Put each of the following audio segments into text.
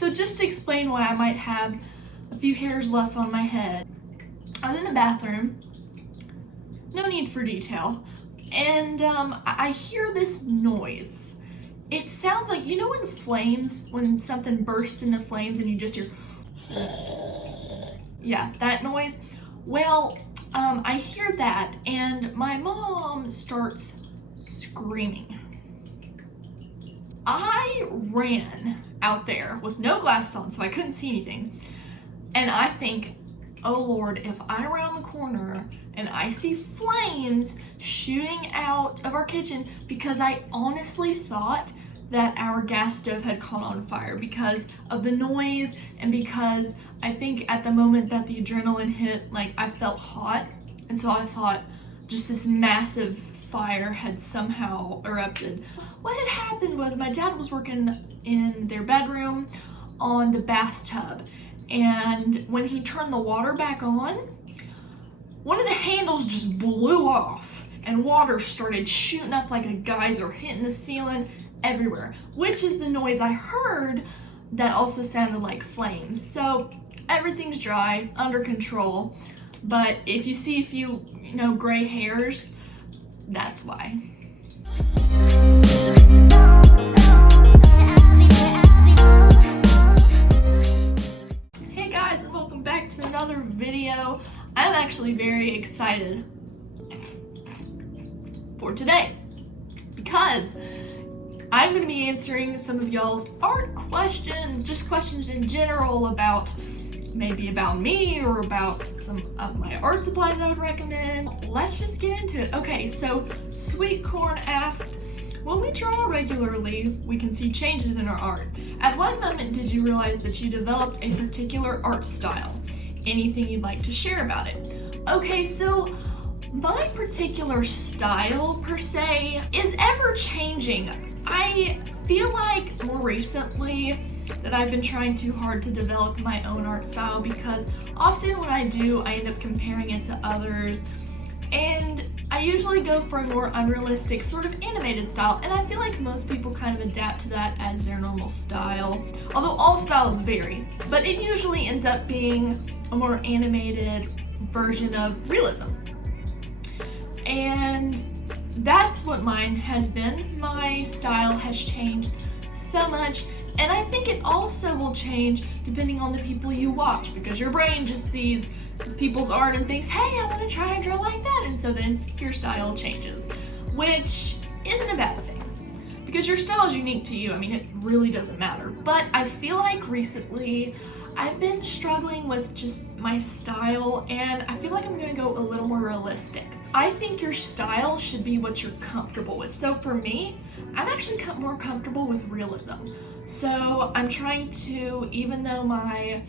So just to explain why I might have a few hairs less on my head, I was in the bathroom, no need for detail, and I hear this noise. It sounds like, you know in flames, when something bursts into flames and you just hear, yeah, that noise? Well, I hear that and my mom starts screaming. I ran out there with no glasses on, so I couldn't see anything. And I think, oh Lord, if I round the corner and I see flames shooting out of our kitchen, because I honestly thought that our gas stove had caught on fire because of the noise and because I think at the moment that the adrenaline hit, like I felt hot. And so I thought just this massive fire had somehow erupted. What had happened was my dad was working in their bedroom on the bathtub, and when he turned the water back on, one of the handles just blew off and water started shooting up like a geyser, hitting the ceiling everywhere, which is the noise I heard that also sounded like flames. So everything's dry, under control, but if you see a few, gray hairs, that's why. Hey guys, and welcome back to another video. I'm actually very excited for today because I'm going to be answering some of y'all's art questions, just questions in general about maybe about me or about some of my art supplies I would recommend. Let's just get into it. Okay, so Sweet Corn asked, when we draw regularly, we can see changes in our art. At what moment did you realize that you developed a particular art style? Anything you'd like to share about it? Okay, so my particular style per se is ever changing. I feel like more recently that I've been trying too hard to develop my own art style, because often when I do, I end up comparing it to others, and I usually go for a more unrealistic sort of animated style, and I feel like most people kind of adapt to that as their normal style, although all styles vary, but it usually ends up being a more animated version of realism. And that's what mine has been. My style has changed so much, and I think it also will change depending on the people you watch, because your brain just sees people's art and thinks, hey, I want to try and draw like that, and so then your style changes, which isn't a bad thing because your style is unique to you. I mean, it really doesn't matter. But I feel like recently I've been struggling with just my style, and I feel like I'm going to go a little more realistic. I think your style should be what you're comfortable with. So for me, I'm actually more comfortable with realism. So I'm trying to, even though my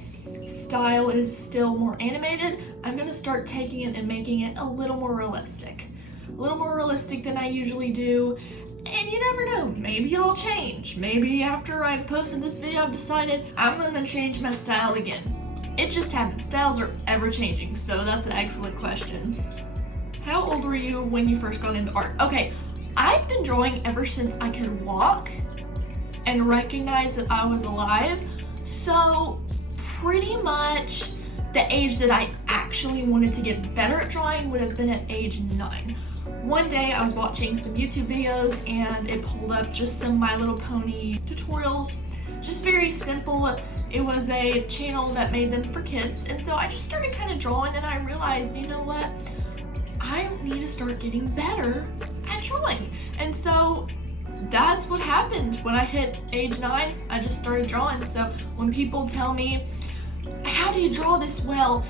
style is still more animated, I'm going to start taking it and making it a little more realistic. A little more realistic than I usually do. And you never know, maybe it'll change. Maybe after I've posted this video, I've decided I'm gonna change my style again. It just happens, styles are ever changing, so that's an excellent question. How old were you when you first got into art? Okay, I've been drawing ever since I could walk and recognize that I was alive, so pretty much the age that I actually wanted to get better at drawing would have been at age 9. One day I was watching some YouTube videos and it pulled up just some My Little Pony tutorials, just very simple. It was a channel that made them for kids, and so I just started kind of drawing, and I realized, you know what, I need to start getting better at drawing. And so that's what happened. When I hit age 9, I just started drawing. So when people tell me, how do you draw this well?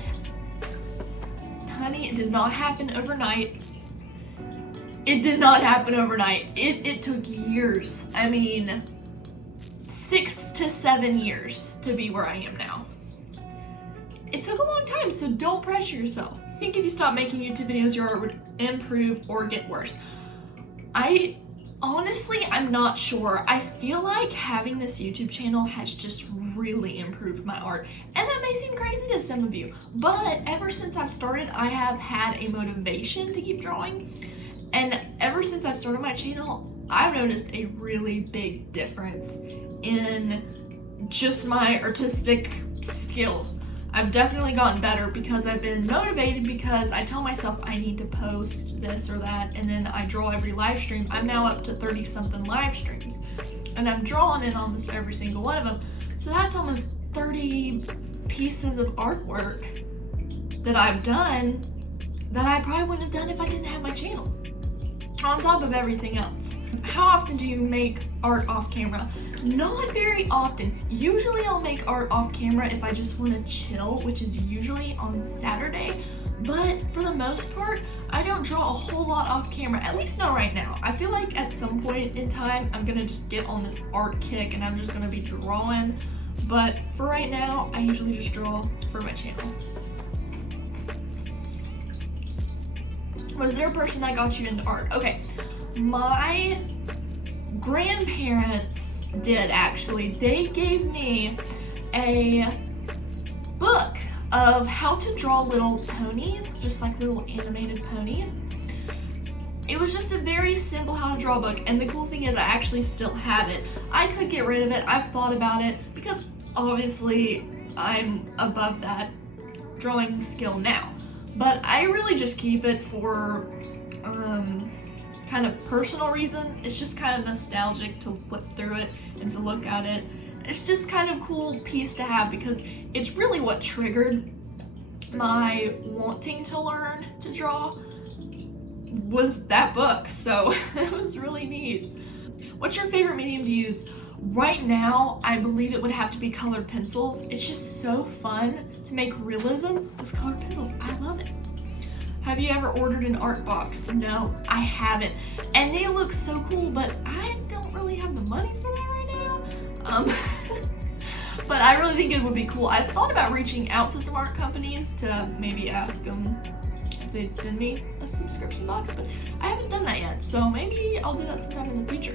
Honey, it did not happen overnight. It did not happen overnight. It took years. I mean, 6 to 7 years to be where I am now. It took a long time, so don't pressure yourself. I think if you stop making YouTube videos, your art would improve or get worse. I'm not sure. I feel like having this YouTube channel has just really improved my art, and that may seem crazy to some of you, but ever since I've started, I have had a motivation to keep drawing. And ever since I've started my channel, I've noticed a really big difference in just my artistic skill. I've definitely gotten better because I've been motivated, because I tell myself I need to post this or that, and then I draw every live stream. I'm now up to 30 something live streams, and I'm drawing in almost every single one of them. So that's almost 30 pieces of artwork that I've done that I probably wouldn't have done if I didn't have my channel, on top of everything else. How often do you make art off camera? Not very often. Usually I'll make art off camera if I just want to chill, which is usually on Saturday. But for the most part, I don't draw a whole lot off camera, at least not right now. I feel like at some point in time, I'm gonna just get on this art kick and I'm just gonna be drawing. But for right now, I usually just draw for my channel. Was there a person that got you into art? Okay, my grandparents did actually. They gave me a book of how to draw little ponies, just like little animated ponies. It was just a very simple how to draw book, and the cool thing is I actually still have it. I could get rid of it. I've thought about it because obviously I'm above that drawing skill now. But I really just keep it for kind of personal reasons. It's just kind of nostalgic to flip through it and to look at it. It's just kind of cool piece to have because it's really what triggered my wanting to learn to draw, was that book. So it was really neat. What's your favorite medium to use? Right now, I believe it would have to be colored pencils. It's just so fun to make realism with colored pencils. I love it. Have you ever ordered an art box? No, I haven't. And they look so cool, but I don't really have the money for that right now. But I really think it would be cool. I've thought about reaching out to some art companies to maybe ask them if they'd send me a subscription box, but I haven't done that yet. So maybe I'll do that sometime in the future.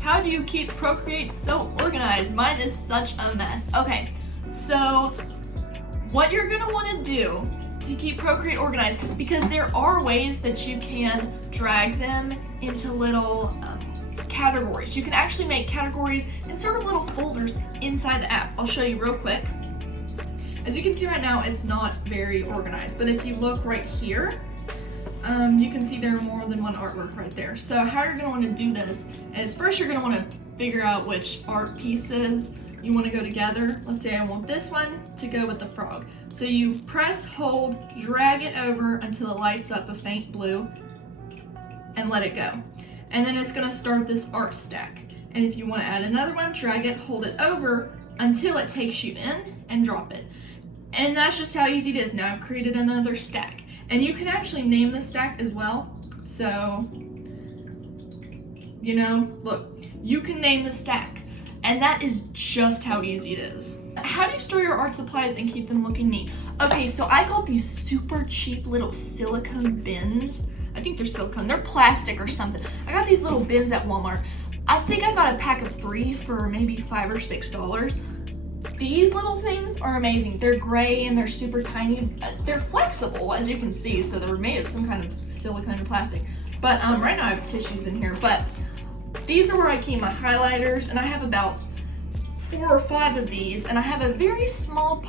How do you keep Procreate so organized? Mine is such a mess. Okay, so what you're gonna wanna do to keep Procreate organized, because there are ways that you can drag them into little categories. You can actually make categories and sort of little folders inside the app. I'll show you real quick. As you can see right now, it's not very organized, but if you look right here, you can see there are more than one artwork right there. So how you're gonna wanna do this is first you're gonna wanna figure out which art pieces you wanna go together. Let's say I want this one to go with the frog. So you press, hold, drag it over until it lights up a faint blue and let it go. And then it's gonna start this art stack. And if you wanna add another one, drag it, hold it over until it takes you in and drop it. And that's just how easy it is. Now I've created another stack. And you can actually name the stack as well. So, you know, look, you can name the stack. And that is just how easy it is. How do you store your art supplies and keep them looking neat? Okay, so I got these super cheap little silicone bins. I think they're silicone, they're plastic or something. I got these little bins at Walmart. I think I got a pack of 3 for maybe $5 or $6. These little things are amazing. They're gray and they're super tiny. They're flexible, as you can see, so they're made of some kind of silicone or plastic. But right now I have tissues in here, but these are where I keep my highlighters, and I have about 4 or 5 of these, and I have a very small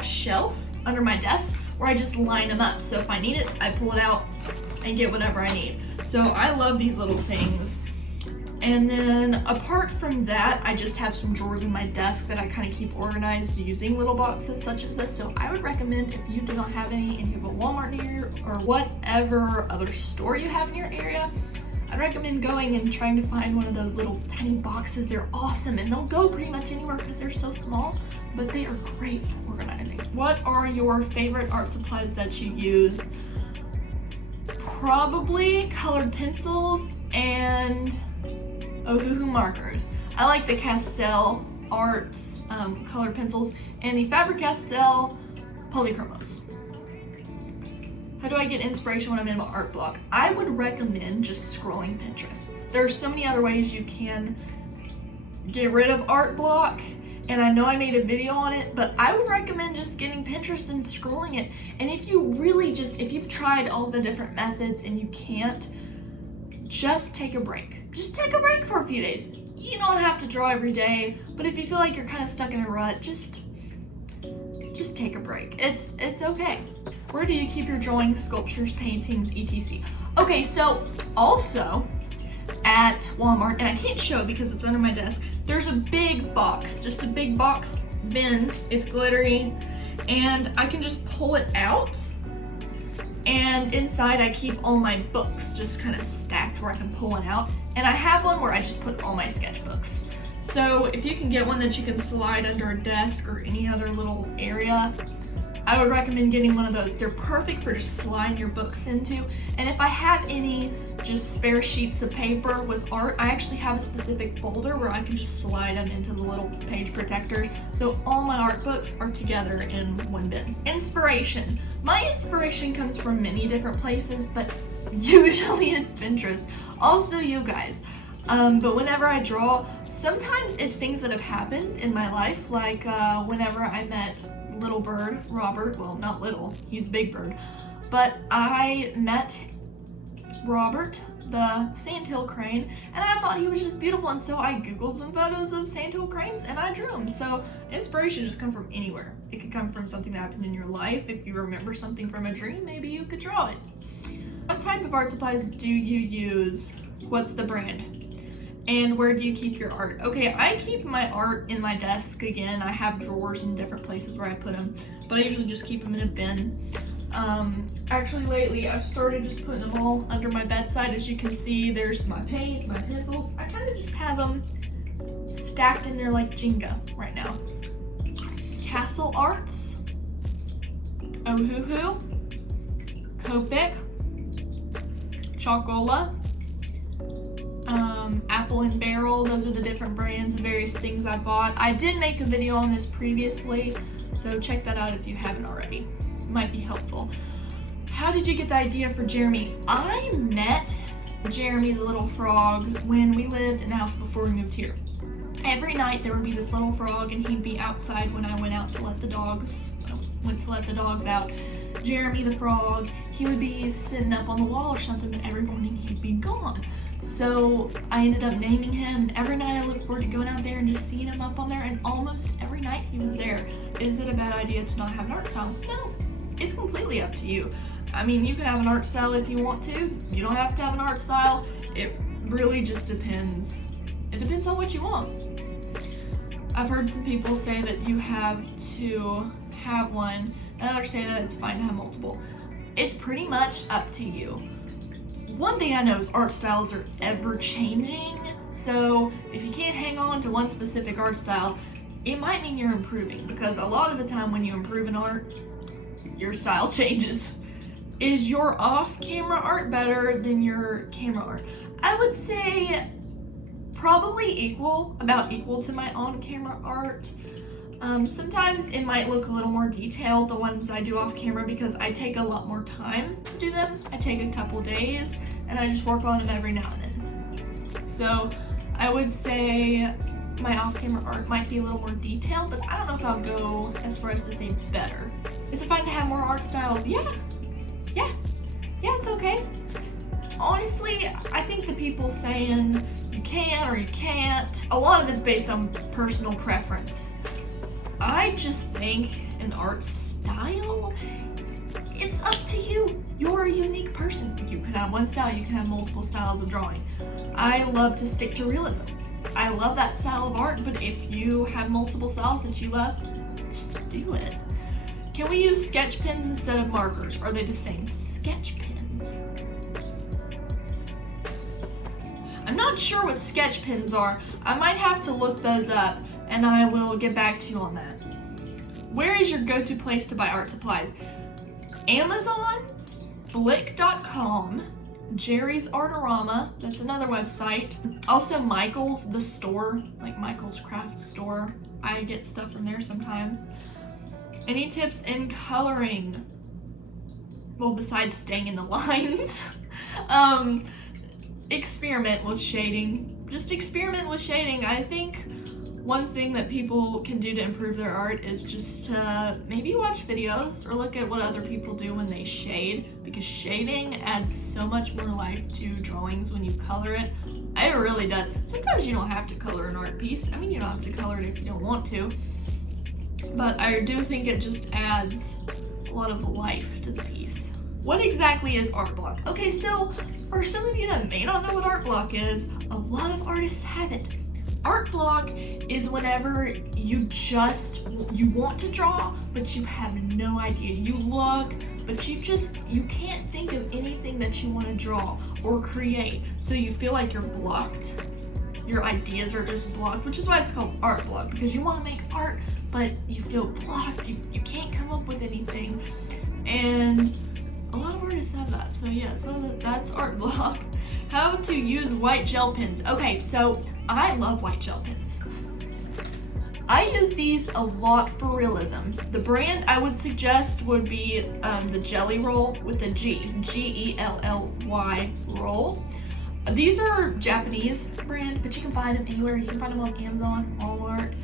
shelf under my desk where I just line them up. So if I need it, I pull it out and get whatever I need. So I love these little things. And then apart from that, I just have some drawers in my desk that I kind of keep organized using little boxes such as this. So I would recommend, if you do not have any and you have a Walmart near you or whatever other store you have in your area, I'd recommend going and trying to find one of those little tiny boxes. They're awesome and they'll go pretty much anywhere because they're so small, but they are great for organizing. What are your favorite art supplies that you use? Probably colored pencils and Ohuhu markers. I like the Castell Arts colored pencils and the Faber-Castell polychromos. How do I get inspiration when I'm in my art block? I would recommend just scrolling Pinterest. There are so many other ways you can get rid of art block, and I know I made a video on it, but I would recommend just getting Pinterest and scrolling it. And if you really if you've tried all the different methods and you can't, just take a break. Just take a break for a few days. You don't have to draw every day, but if you feel like you're kind of stuck in a rut, just take a break. It's okay. Where do you keep your drawings, sculptures, paintings, etc.? Okay, so also at Walmart, and I can't show it because it's under my desk, there's a big box, just a big box bin. It's glittery, and I can just pull it out, and inside I keep all my books just kind of stacked where I can pull one out, and I have one where I just put all my sketchbooks. So if you can get one that you can slide under a desk or any other little area, I would recommend getting one of those. They're perfect for just sliding your books into. And if I have any just spare sheets of paper with art, I actually have a specific folder where I can just slide them into the little page protectors. So all my art books are together in one bin. Inspiration. My inspiration comes from many different places, but usually it's Pinterest. Also you guys. But whenever I draw, sometimes it's things that have happened in my life, like whenever I met little bird, Robert, well, not little, he's Big Bird, but I met Robert, the sandhill crane, and I thought he was just beautiful, and so I googled some photos of sandhill cranes and I drew them. So inspiration just come from anywhere. It could come from something that happened in your life. If you remember something from a dream, maybe you could draw it. What type of art supplies do you use? What's the brand? And where do you keep your art? Okay, I keep my art in my desk again. I have drawers in different places where I put them, but I usually just keep them in a bin. Actually lately I've started just putting them all under my bedside. As you can see, there's my paints, my pencils. I kind of just have them stacked in there like Jenga right now. Castle Arts, Ohuhu, Copic, Chocola, Apple and Barrel. Those are the different brands and various things I bought. I did make a video on this previously, so check that out if you haven't already. It might be helpful. How did you get the idea for Jeremy? I met Jeremy the little frog when we lived in a house before we moved here. Every night there would be this little frog, and he'd be outside when I went out to let the dogs out. Jeremy the frog, he would be sitting up on the wall or something, but every morning he'd be gone. So I ended up naming him, and every night I looked forward to going out there and just seeing him up on there, and almost every night he was there. Is it a bad idea to not have an art style? No, it's completely up to you. I mean, you can have an art style if you want to. You don't have to have an art style. It really just depends. It depends on what you want. I've heard some people say that you have to have one, and others say that it's fine to have multiple. It's pretty much up to you. One thing I know is art styles are ever changing, so if you can't hang on to one specific art style, it might mean you're improving, because a lot of the time when you improve in art, your style changes. Is your off-camera art better than your camera art? I would say probably about equal to my on-camera art. Sometimes it might look a little more detailed, the ones I do off camera, because I take a lot more time to do them. I take a couple days and I just work on them every now and then. So I would say my off camera art might be a little more detailed, but I don't know if I'll go as far as to say better. Is it fine to have more art styles? Yeah, it's okay. Honestly, I think the people saying you can or you can't, a lot of it's based on personal preference. I just think an art style, it's up to you. You're a unique person. You can have one style, you can have multiple styles of drawing. I love to stick to realism. I love that style of art, but if you have multiple styles that you love, just do it. Can we use sketch pens instead of markers? Are they the same? Sketch pens. I'm not sure what sketch pens are. I might have to look those up, and I will get back to you on that. Where is your go-to place to buy art supplies? Amazon, Blick.com, Jerry's Artorama, that's another website. Also Michael's, the store, like Michael's Craft Store. I get stuff from there sometimes. Any tips in coloring? Well, besides staying in the lines. Experiment with shading. Just experiment with shading. I think one thing that people can do to improve their art is just maybe watch videos or look at what other people do when they shade, because shading adds so much more life to drawings when you color it. It really does. Sometimes you don't have to color an art piece. I mean, you don't have to color it if you don't want to. But I do think it just adds a lot of life to the piece. What exactly is art block? Okay, so for some of you that may not know what art block is, a lot of artists have it. Art block is whenever you want to draw, but you have no idea. You look, but you can't think of anything that you want to draw or create. So you feel like you're blocked. Your ideas are just blocked, which is why it's called art block, because you want to make art, but you feel blocked. You can't come up with anything. And a lot of artists have that. So yeah, so that's art block. How to use white gel pens. Okay, so I love white gel pens. I use these a lot for realism. The brand I would suggest would be the Jelly Roll with the G-E-L-L-Y roll. These are Japanese brand, but you can find them anywhere. You can find them on Amazon, Walmart,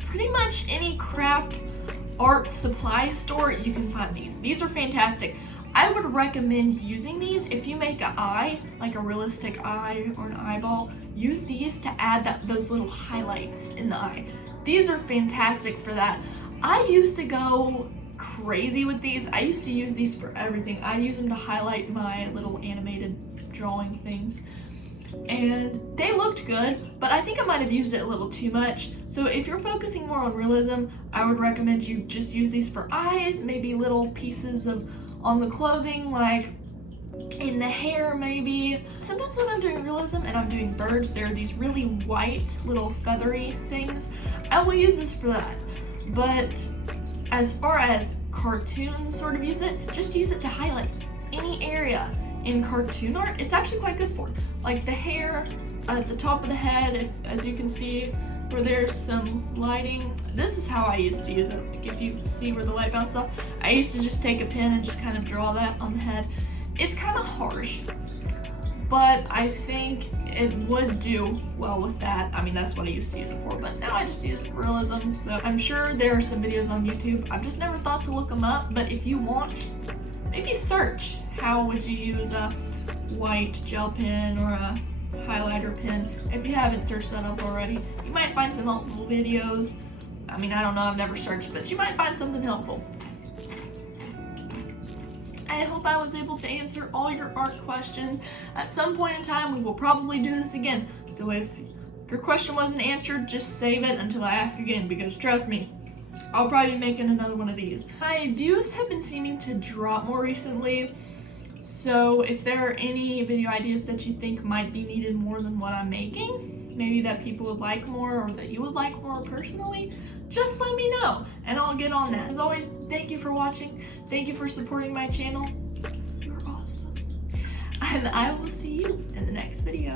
pretty much any craft art supply store you can find these. These are fantastic. I would recommend using these if you make an eye, like a realistic eye or an eyeball. Use these to add those little highlights in the eye. These are fantastic for that. I used to go crazy with these. I used to use these for everything. I use them to highlight my little animated drawing things. And they looked good, but I think I might have used it a little too much. So if you're focusing more on realism, I would recommend you just use these for eyes, maybe little pieces on the clothing, like in the hair maybe. Sometimes when I'm doing realism and I'm doing birds, there are these really white little feathery things. I will use this for that. But as far as cartoons sort of use it, just use it to highlight any area. In cartoon art, it's actually quite good for, like the hair at the top of the head, as you can see where there's some lighting. This is how I used to use it. Like if you see where the light bounced off, I used to just take a pen and just kind of draw that on the head. It's kind of harsh, but I think it would do well with that. I mean, that's what I used to use it for, but now I just use it for realism. So I'm sure there are some videos on YouTube. I've just never thought to look them up, but if you want, maybe search how would you use a white gel pen or a highlighter pen. If you haven't searched that up already, you might find some helpful videos. I mean, I don't know, I've never searched, but you might find something helpful. I hope I was able to answer all your art questions. At some point in time, we will probably do this again. So if your question wasn't answered, just save it until I ask again, because trust me, I'll probably be making another one of these. My views have been seeming to drop more recently. So if there are any video ideas that you think might be needed more than what I'm making, maybe that people would like more or that you would like more personally, just let me know and I'll get on that. As always, thank you for watching. Thank you for supporting my channel. You're awesome. And I will see you in the next video.